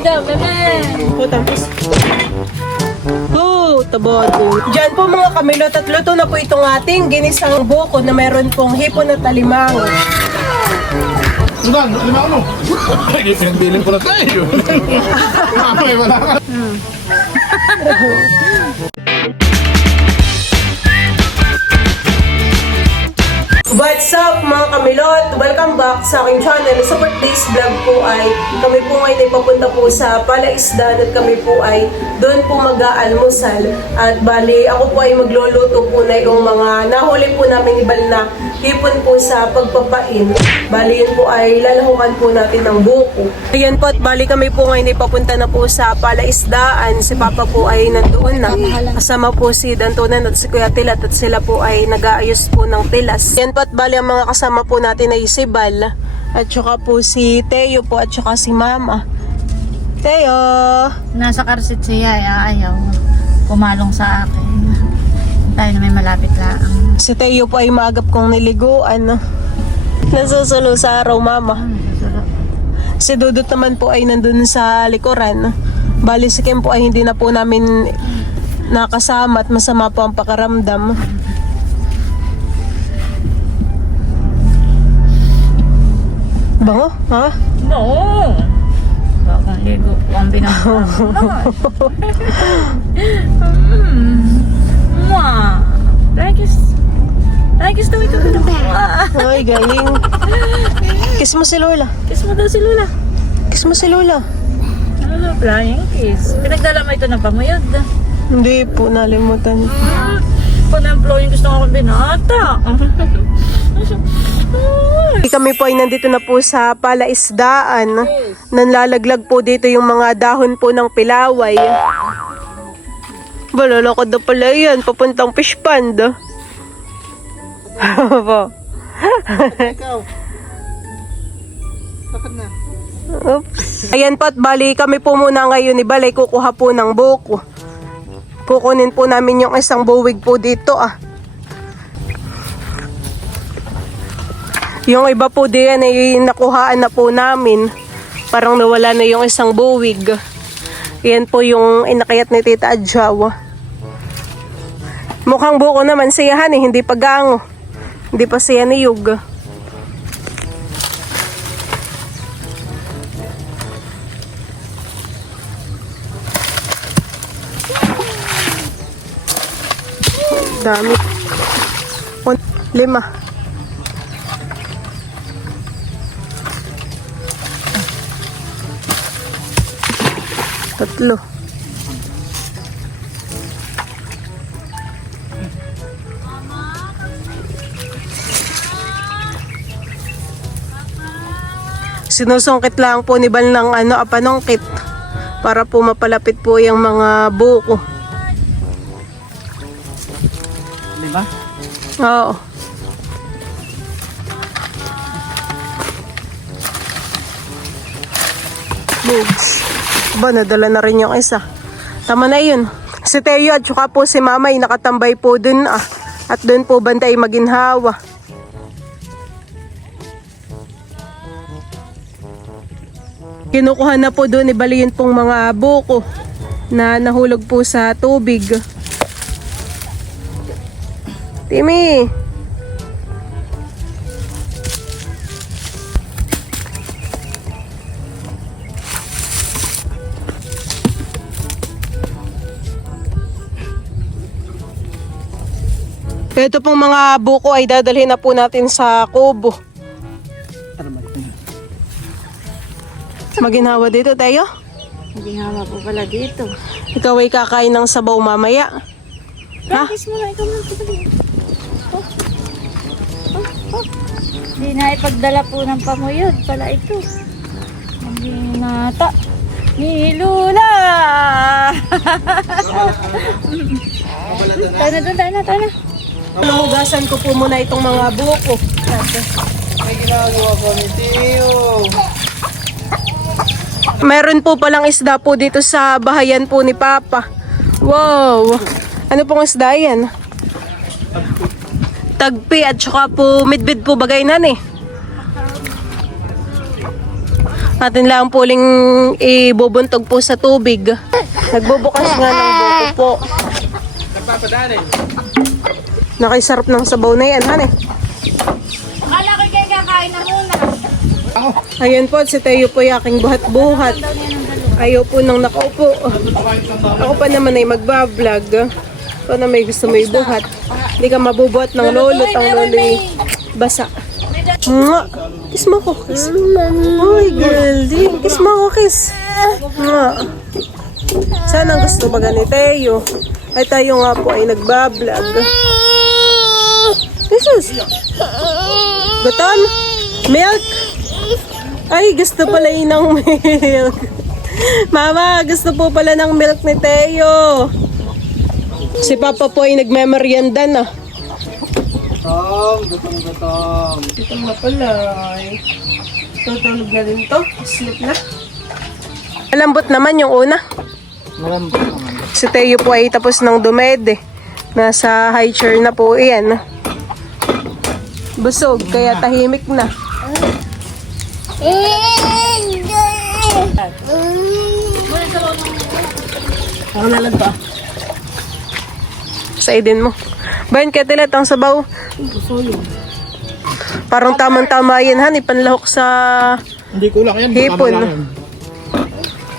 Madam, bebe. Tampis. Taboto. Diyan po mga kamilot at luto na po itong ating ginisang buko na meron pong hipon at alimango. Sudan, lima mo. Pinagbilin ko na tayo. Mamay, wala ka. What's up mga kamilot? Welcome back sa aking channel. Sa today's vlog po ay kami po ay papunta po sa Palaisdaan at kami po ay doon po mag-aalmusal. At bali ako po ay magluluto po na yung mga nahuli po namin ibal na hipon po sa pagpapain. Bali yun po ay lalahukan po natin ng buko. Ayan po at bali kami po ngayon ay papunta na po sa Palaisdaan. Si Papa po ay nandoon na. Kasama po si Dantonan at si Kuya Tilat at sila po ay nag-aayos po ng tilas. Ayan po at bali ang mga kasama po natin ay si Bal at saka po si Teo po at saka si Mama. Teo! Nasa karsit siya, ayaw. Pumalong sa akin. Tayo na may malapit lang. Si Teo po ay maagap kong niliguan. Nasusulo sa araw, Mama. Si Dudut naman po ay nandun sa likuran. Bali si Kim po ay hindi na po namin nakasama at masama po ang pakaramdam. Bango? Ha? No! Bakang ligo po ang binabang. Mwah! Like is daw ito. Ay, galing. Kiss mo si Lola. Kiss mo daw si Lula. Kiss mo si Lola. Ano, flying kiss. Pinagdala mo ito ng pamuyod. Hindi po, nalimutan. Pan-employing gusto ko akong binata. Kami po ay nandito na po sa Palaisdaan. Nanlalaglag po dito yung mga dahon po ng pilaway. Balalakad na pala yan, papuntang fish pond. Ikaw. Dapat na. Oops. Ayan po at bali kami po muna ngayon ni Balay kukuha po ng buko. Kukunin po namin yung isang buwig po dito Yung iba po diyan ay nakuhaan na po namin. Parang nawala na yung isang buwig. Yan po yung inakayat ni Tita Adjaw. Mukhang buko naman siyahan hindi pa gango. Hindi pa siya niyog. Dami. 5. Tatlo. Sinusungkit lang po ni Bal ng panungkit para po mapalapit po yung mga buko. Diba? Oo. Bugs. Ba, nadala na rin yung isa. Tama na yun. Si Teo at saka po si Mama ay nakatambay po dun At dun po bantay maginhawa. Kinukuha na po dun ibaliin pong mga buko na nahulog po sa tubig. Timmy! Ito pong mga buko ay dadalhin na po natin sa kubo. Maginhawa dito tayo? Maginhawa po pala dito. Ikaw ay kakain ng sabaw mamaya. Ha? Kiss mo na ikaw muna. Hindi na ipagdala po ng pamuyod pala ito. Maginata. Ni Lula! Tayo na. Hugasan ko po muna itong mga buko. May ginagawa ko ni Tio. Meron po palang isda po dito sa bahayan po ni Papa. Wow! Ano pong isda yan? Tagpi at saka po midbid po bagay nan Atin lang puling ibubuntog po sa tubig. Nagbubukas nga ng buko po. Nakisarap ng sabaw na yan, han eh. Akala ko kayo kakain na muna. Ayan po, si Teo po yung aking buhat-buhat. Ayaw po nang nakaupo. Ako pa naman ay magbablog. Ikaw na may gusto mo ibuhat. Hindi ka mabubuhat ng lolo. Ang lolo ay basa. Mwah! Kiss mo ko, kiss. Uy, girlie. Kiss mo ko, kiss. Mwah. Sana gusto ba ni Teo? Ay tayo nga po ay nagbablog. Jesus! Gutom? Milk? Ay, gusto pala yun ng milk. Mama, gusto po pala ng milk ni Teo. Si Papa po ay nagmemorienda na. Gutom. Ito nga pala ay tutulog na rin to. Sleep na. Malambot naman yung una. Malambot naman. Si Teo po ay tapos ng dumede. Nasa high chair na po iyan. Busog, kaya tahimik na. Ako na lang ba? Sa idin mo. Bayan ka tilat ang sabaw. Parang tamang-tama yan, han. Ipanlahok sa Hindi kulang yan. hipon. Tama lang yan.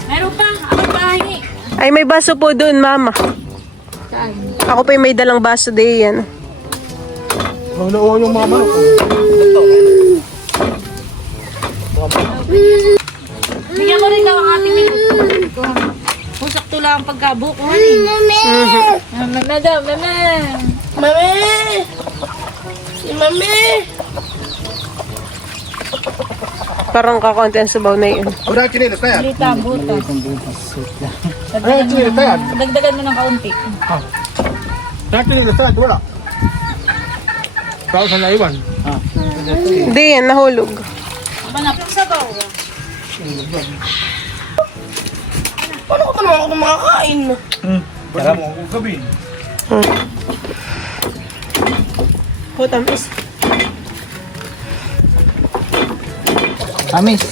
Meron pa. Ako pahingi. Ay, may baso po doon, mama. Saan? Ako pa may dalang baso din yan. Magloo yung mga manok. Bigyan mo rin daw ang ating minuto. Kung sakto lang ang pagkabukuhan eh. Mama daw, mama. Parang kakonti ang sabaw na yun. Wala kinilas na yan. Lita ang butas. Ay, kinilas na yan. Dagdagan mo ng kaunti. Wala kinilas na yan. Wala. Tao sa naiwan. Hindi yan, nahulog. Manap yung sabaw. Paano ko naman ako makakain? Basta mo akong gabi. Oh, tamis. Amis.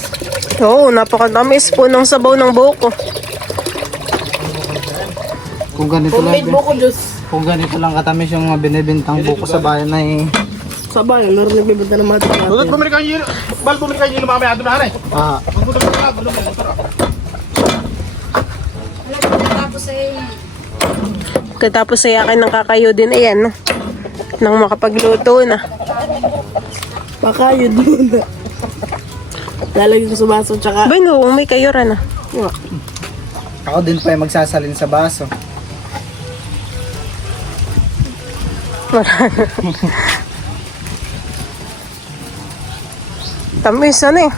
Oo, napakatamis po ng sabaw ng buko. Kung ganito lang kung ganito lang katamis yung mga binibintang buko sa bayan ay Sa bayan, meron nagbibenta ng mga Dudot bumili kang yelo. Bal bumili kang yelo mamaya doon na eh. Magpunta ka na. Balong na. Tara. Katapos ay akin ng kakayo din, ayan, no? Nang makapagluto na. Pakayod muna. Lalagay ko sa baso tsaka... Bay, no, may kayura na. ako din pa yung magsasalin sa baso. Tamis, ano eh.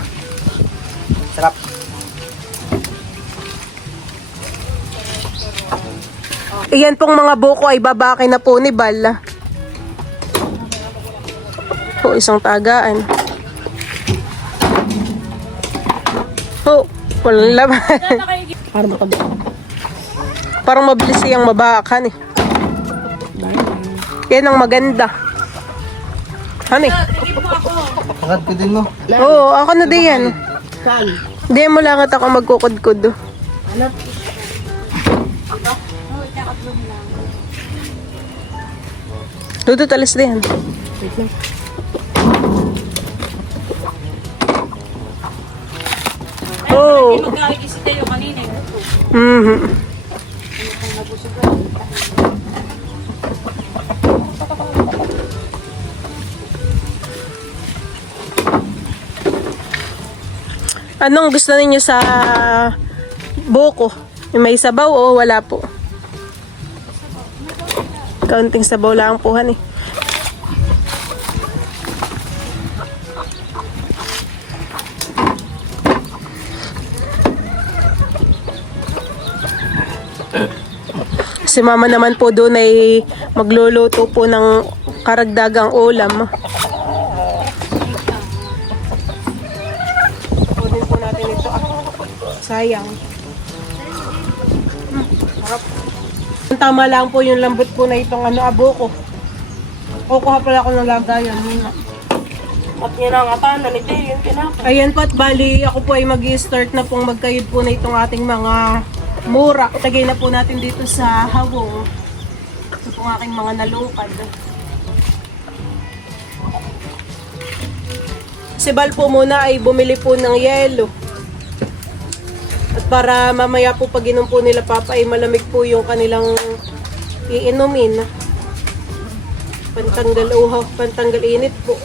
Sarap. Iyan pong mga buko ay babaki na po ni Bal. Po, isang tagaan. Oh, walang laman. Para mataba. Parang mabilis siyang mabakan eh. Yan ang maganda. Ano eh? Agad ko din mo. Oo, ako na din yan. Saan? Hindi mo lang at ako magkukod-kod. Dudu, talis din. Oh. Magkakikisi tayo kanina eh. Mhm. Anong gusto ninyo sa buko? May sabaw o wala po? Kaunting sabaw lang po, han eh. Si mama naman po doon ay magluluto po ng karagdagang ulam. Kunin po natin ito. Sayang. Harap. Tama lang po yung lambot po na itong aboko. Kukuha pala ako ng lagayan muna. At nginangatanan ni Tay, yung tinapay. Ayan po at bali ako po ay mag-i-start na pong magkayod po na itong ating mga mura. Tagay na po natin dito sa hawong. Ito po ang aking mga nalukad. Si Bal po muna ay bumili po ng yelo. At para mamaya po pag inom po nila Papa ay malamig po yung kanilang iinumin. Pantanggal uhaw, pantanggal init po.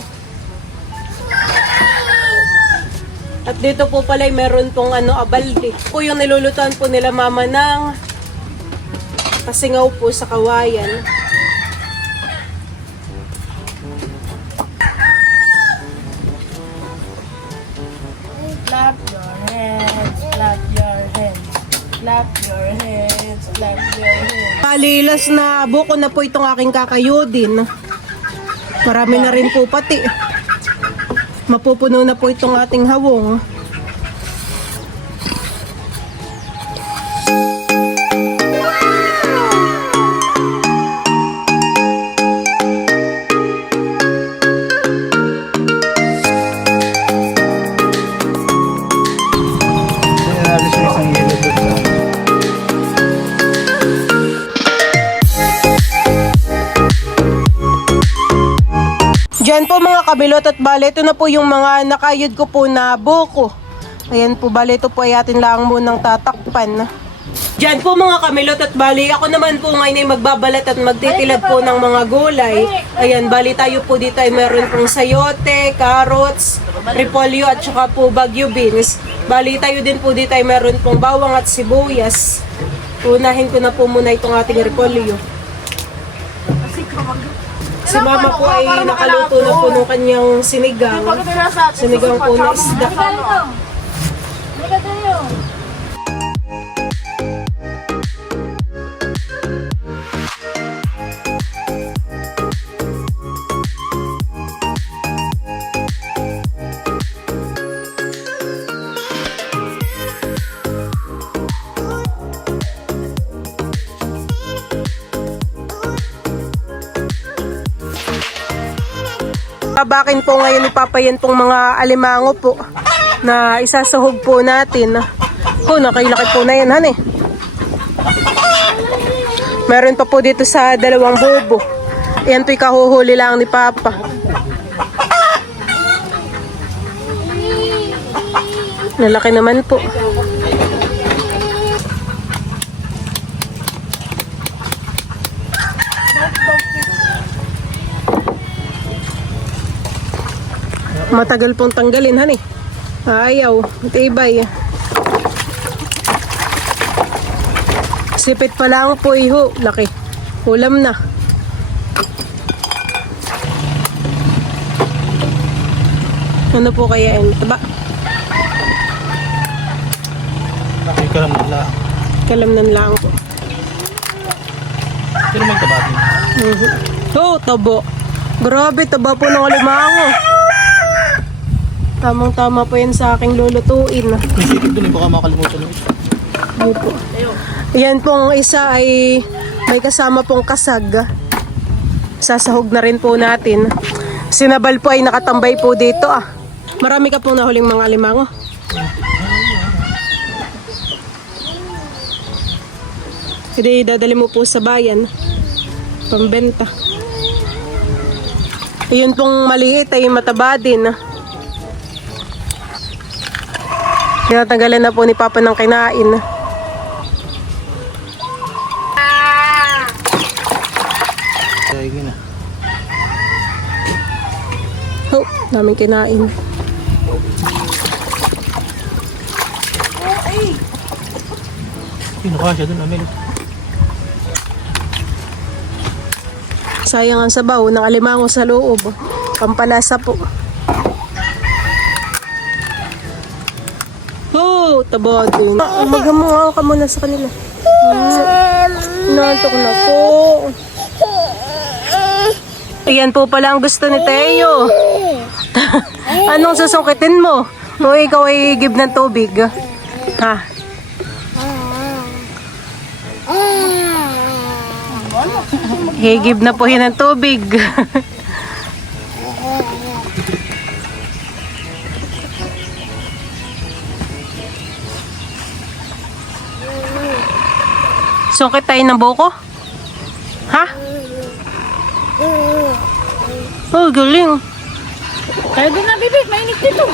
At dito po pala ay meron pong abalde. Po yung nilulutuan po nila mama ng kasingaw po sa kawayan. Clap your hands, clap your hands, clap your hands, clap your hands. Palilas na buko na po itong aking kakayudin. Marami na rin po pati. Mapupuno na po itong ating hawong. Inalis mo isang yelo doon. Diyan po mga kabilot at bale, ito na po yung mga nakayod ko po na buko. Ayan po, bale, ito po ay atin lang munang tatakpan. Diyan po mga kamilot at bali, ako naman po ngayon ay magbabalat at magtitilad po ng mga gulay. Ayan, bali tayo po dito ay meron pong sayote, carrots, repolyo at saka po bagyo beans. Bali tayo din po dito ay meron pong bawang at sibuyas. Unahin ko na po muna itong ating repolyo. Si mama po ay nakaluto na po ng kanyang sinigang. Sinigang po na isda. Halika tayo. Babakin po ngayon ni Papa yan pong mga alimango po na isasahog po natin. Oh, nakilaki po na yan, han eh. Meron pa po dito sa 2 bubo. Yan po'y kahuhuli lang ni Papa. Nalaki naman po. Matagal pong tanggalin, han eh. Ayaw, tibay. Sipit pa lang po iho, laki. Ulam na. Ano po kaya yan? Taba? May kalamnan lang. Kalamnan lang po. Sino may tabati? Oh, tabo. Grabe, taba po ng alimango. Tamang-tama po yan sa aking lulutuin. May sikip doon, baka makalimutan mo. Opo. Yan pong isa ay may kasama pong kasag. Sasahog na rin po natin. Sinabal po ay nakatambay po dito ah. Marami ka pong nahuling mga alimango. Hindi, dadali mo po sa bayan. Pambenta. Yun pong maliit ay mataba din. Tinatanggalan na po ni Papa ng kinain. Kaya yun na. Oh, daming kinain. Sino ka siya doon, Amel? Sayang ang sabaw ng alimango sa loob. Pampalasa po. Oh, tabo din. Magamuha ka muna sa kanila. Nantok na po. Ayan po pala ang gusto ni Teo. Anong susungkitin mo? O ikaw ay give ng tubig? Ha? Higib na po yan ng tubig. Sungkit tayo ng buko? Ha? Oh, galing. Kaya doon na, bibi. Mainit dito.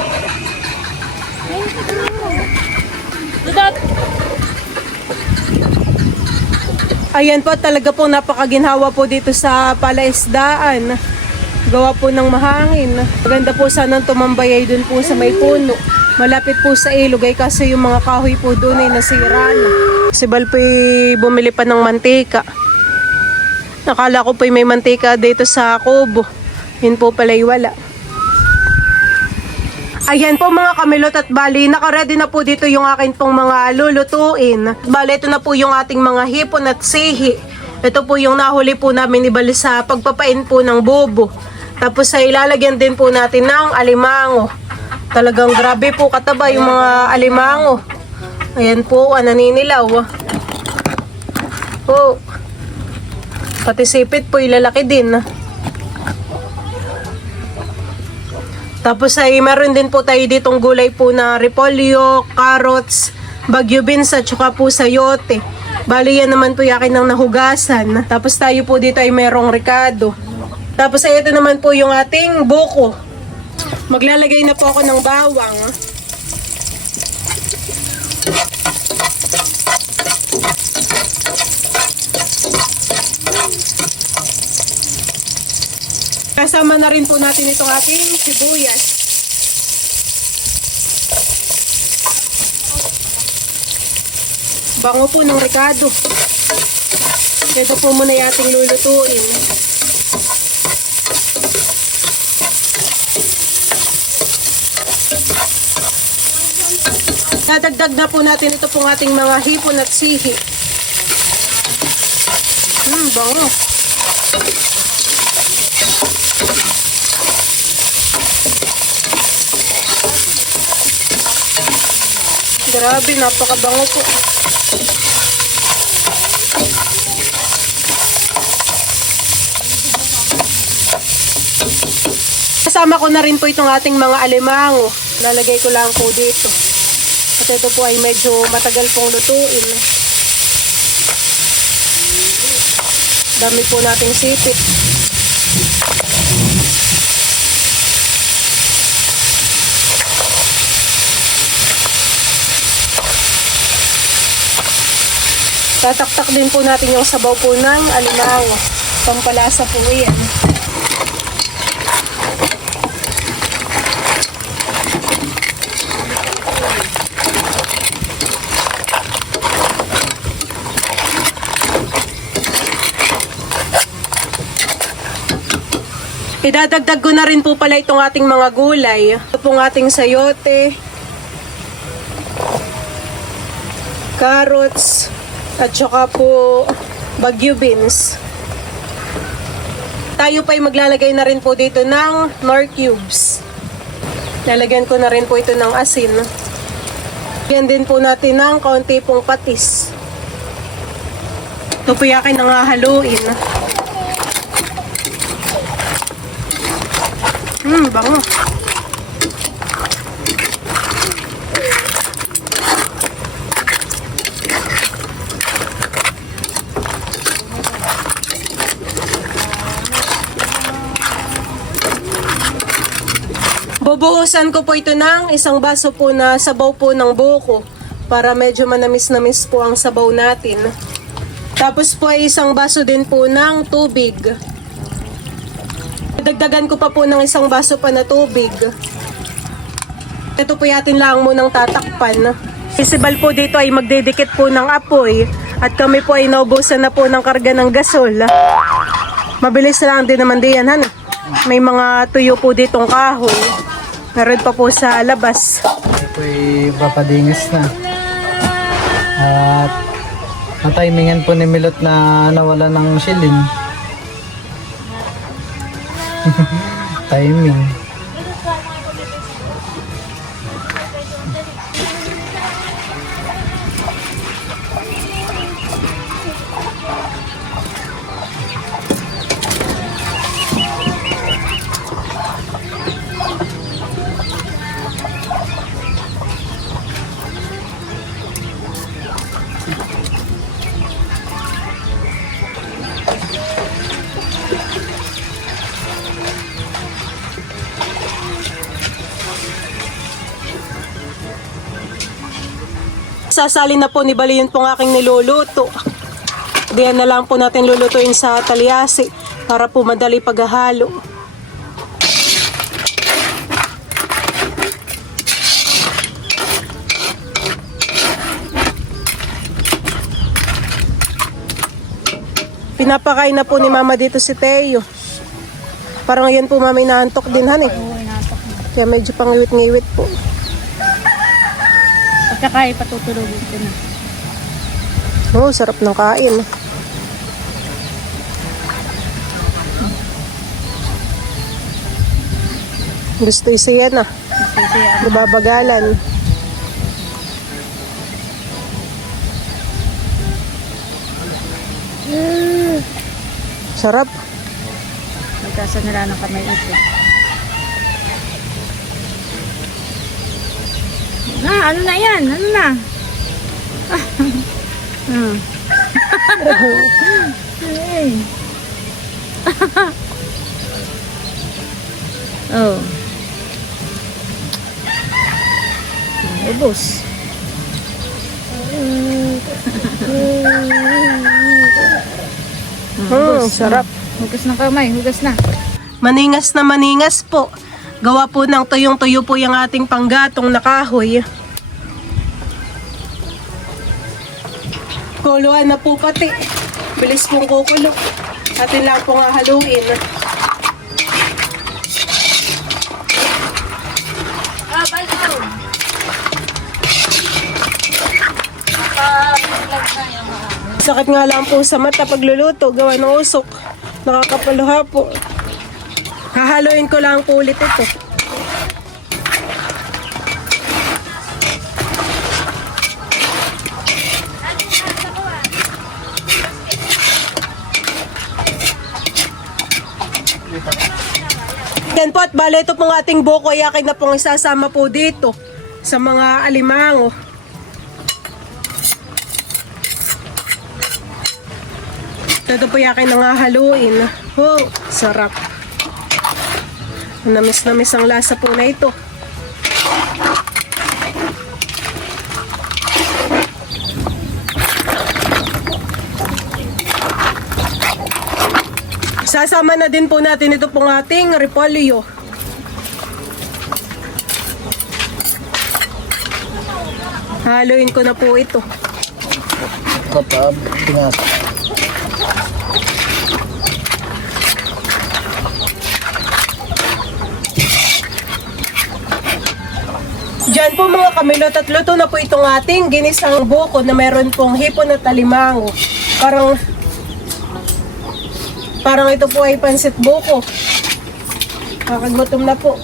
Mainit dito. Dudot. Ayan po, talaga po napakaginhawa po dito sa palaisdaan. Gawa po ng mahangin. Maganda po sanang tumambay ay dun po sa may puno. Malapit po sa ilog ay kasi yung mga kahoy po doon ay nasira na. Si Bal po bumili pa ng mantika. Nakala ko po may mantika dito sa kubo. Yun po pala wala. Ayan po mga kamilot at bali, nakaready na po dito yung akin pong mga lulutuin. Bali, ito na po yung ating mga hipon at sihi. Ito po yung nahuli po namin ibali sa pagpapain po ng bobo. Tapos ay ilalagyan din po natin ng alimango. Talagang grabe po kataba yung mga alimango. Ayan po, naninilaw. Oh. Pati sipit po ilalaki din. Tapos ay meron din po tayo ditong gulay po na repolyo, carrots, bagyo beans at saka po sayote. Bali yan naman po yakin ng nahugasan. Tapos tayo po dito ay merong ricado. Tapos ay ito naman po yung ating buko. Maglalagay na po ako ng bawang. Kasama na rin po natin itong ating sibuyas. Bango po ng ricado. Ito po muna yung ating lulutuin. Dadagdag na po natin ito pong ating mga hipon at sihi. Bango. Grabe, napakabango po. Kasama ko na rin po itong ating mga alimango. Lalagay ko lang po dito. At ito po ay medyo matagal pong lutuin. Dami po nating sipit. Tataktak din po natin yung sabaw po ng alimango. Pampalasa po yan. Idadagdag ko na rin po pala itong ating mga gulay. Ito pong ating sayote, carrots, at saka po bagyo beans. Tayo pa ay maglalagay na rin po dito ng nor cubes. Lalagyan ko na rin po ito ng asin. Lagyan din po natin ng kaunti pong patis. Ito po yakin ang hahaluin. Bango. Bubuhusan ko po ito ng isang baso po na sabaw po ng buko para medyo manamis-namis po ang sabaw natin. Tapos po ay isang baso din po ng tubig. Dagdagan ko pa po ng isang baso pa na tubig. Ito po yatin lang munang tatakpan. Isibal po dito ay magdidikit po ng apoy at kami po ay naubusan na po ng karga ng gasol. Mabilis lang din naman diyan, han. May mga tuyo po ditong kahoy. Meron pa po sa labas. Ito ay papadingis na. At natimingan po ni Milot na nawala ng shilling. Timing. Sasali na po ni Bali yun pong aking niluluto. Diyan na lang po natin lulutuin sa talyasi para po madali paghahalo. Pinapakain na po ni Mama dito si Teo. Parang yan po Mama inaantok din han eh. Kaya medyo pangiwit-ngiwit po. Pagkakaya patutulogin ko na. Oh, sarap ng kain. Gusto siya na. Nababagalan. Sarap. Magkasa nila ng kamay ito. Ano na yan? Ano na? Hey. Oh. Ubus. Sarap. Hugas ng kamay, hugas na. Maningas po. Gawa po ng tuyong-tuyo po yung ating panggatong na kahoy. Kuluan na po pati. Bilis pong kukulo. Atin lang pong haluin. Balto. Sakit nga lang po sa mata pagluluto. Gawa ng usok. Nakakapaluha po. Hahaluin ko lang po ulit ito. Yan po at bale ito pong ating buko ay akin na pong isasama po dito sa mga alimango. Ito po yakin na nga haluin. Oh, sarap. Namis-namis ang lasa po na ito. Sasama na din po natin ito pong ating repolyo. Haluin ko na po ito. Kapag tingas. Diyan po mga kamilot at luto na po itong ating ginisang buko na meron pong hipon at alimango. Parang ito po ay pansit buko. Kakagutom na po.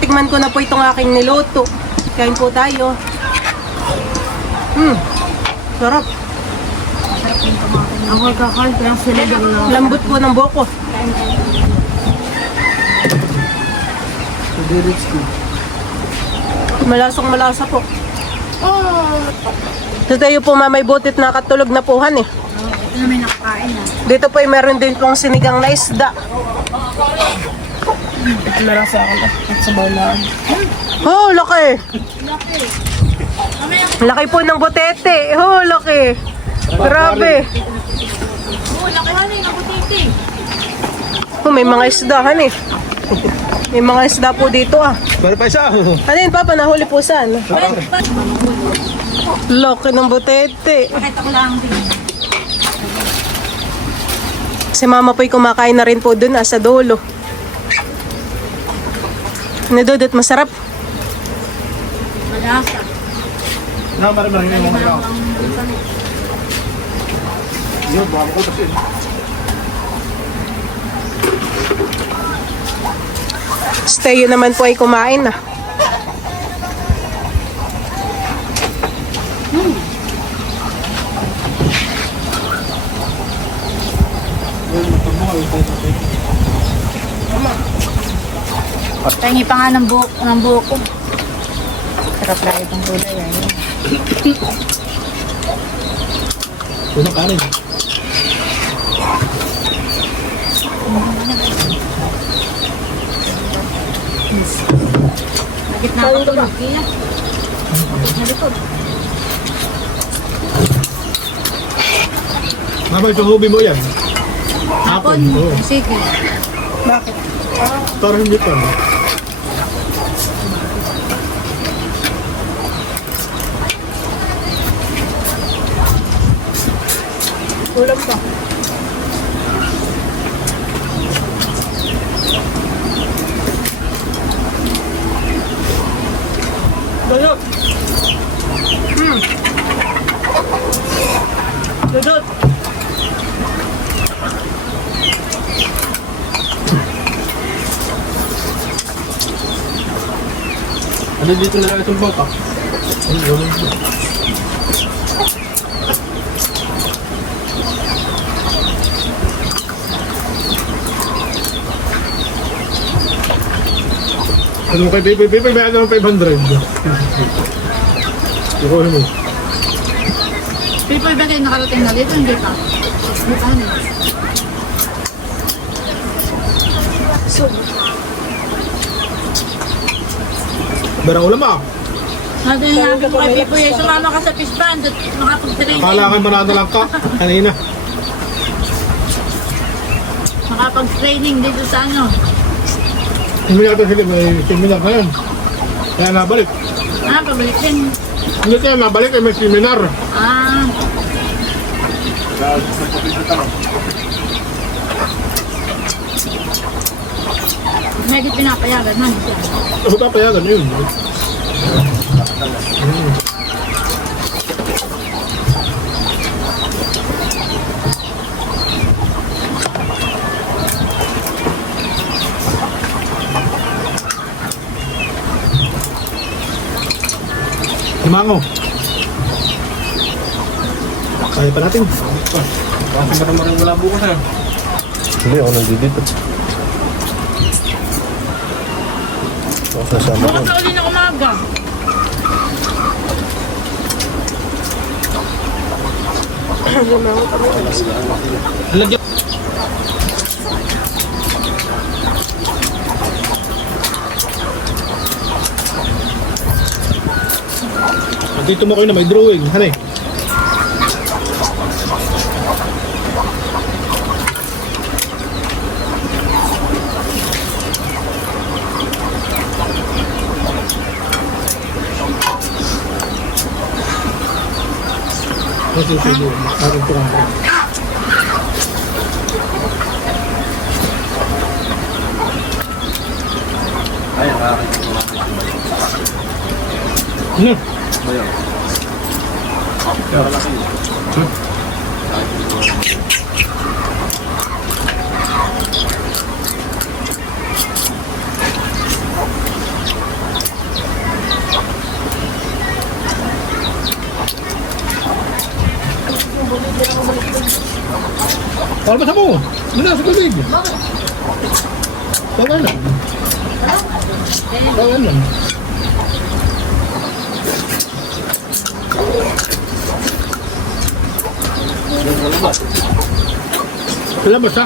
Tikman ko na po itong aking niluto. Kain po tayo. Sarap. Ako kakain ko lang sila ng Lambot po ng buko. Malasong malasa po. So tayo po mamay butit nakatulog na po han eh. Ito na may nakakain na. Dito po ay meron din pong sinigang na isda. Ito na lang sa akin. At sa bawlaan. Oh, laki. Laki po ng butete. Oh, laki. Grabe. Oo, laki hanay ng butiti. Oh, may mga isdahan eh. May mga isda po dito ah. Bari pa isa. Ano yun, Papa? Nahuli po saan? Laki ng butete. Pakita ko lang din. Si Mama po'y kumakain na rin po dun sa dulo. Nadudot, masarap. Malasa. Na, marami yung mga ikaw. Yun, baka ko kasi. Stay naman po ay kumain na. Pahingi pa nga ng buhok ko. Sarap lang itong gulay. Ayun. Unang kanin. Nakit na ako tulog. Kaya. Sa likod. Mama, itong hobby mo yan. Hapon. Oo. Sige. Bakit? Parang hindi pa. Ulam pa. Dudut. Dudut. Ano dito na lang itong bata? Anong kay Pepe? Pepe, may ano ng 500? Ikuhin mo. People ba kayo nakarating na dito? Hindi pa. Hindi pa na. Barang ulam ah. Sabi niya ko kay Pipo, sumama ka sa fish band at makapag-training. Akala kay manado lang ka. Kanina. Makapag-training dito sa ano. Hindi natin sila may seminar na yun. Kaya nabalik. Pabalik din. Hindi kaya nabalik ay may seminar. Medyo pinapayagan man siya. Ako papayagan yun. Limango. Kaya pa natin. Bakit ka naman wala bukas na? Hindi, ako nandito. Ako nasama ko. Bukas na uli na umaga. Lagyan. Dito mo kayo na may drawing. Hanay. Sige, sige. Akin ko lang. Ano? Kalma sa mo! Doon na sa kulbig! Bakit? Tagal na. Tagal na. Labas ha?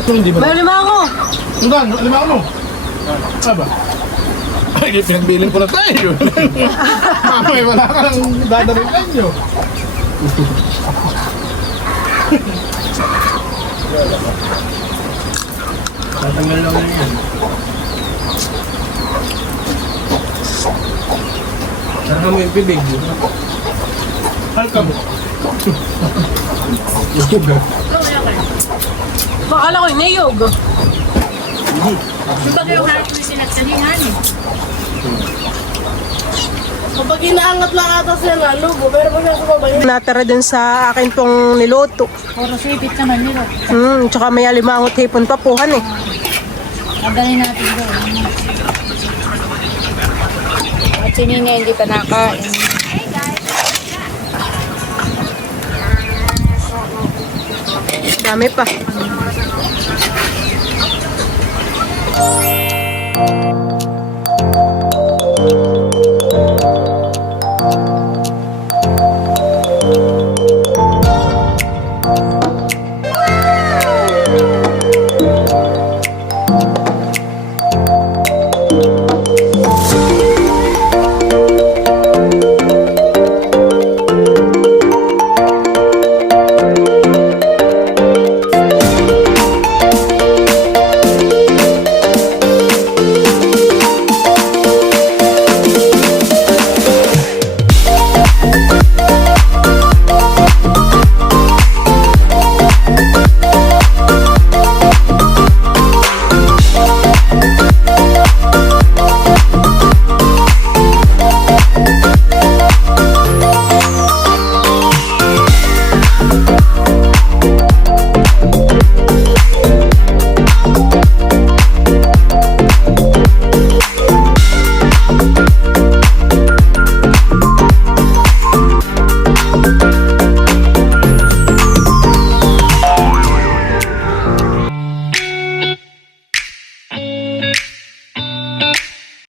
Ito hindi ba? May lima ako. Tugan, lima ako mo. Aba. Ay, pinagbilin ko na tayo. Mamay, wala ka lang dadarilan nyo. Tatanggal lang na yan. Saan mo yung bibig? Halka mo. Bakala ko yung niyog. Yung bagay yung harap yung sinagsalingan eh. Kapag inaangat lang ata siya nga, lugo, pero pag siya sumabay. Natara din sa akin pong niluto. Puro sipit naman nila. Tsaka may alimangot hipon pa puhan eh. Madali natin doon. At si Nina hindi pa nakain. Dami pa. Bye.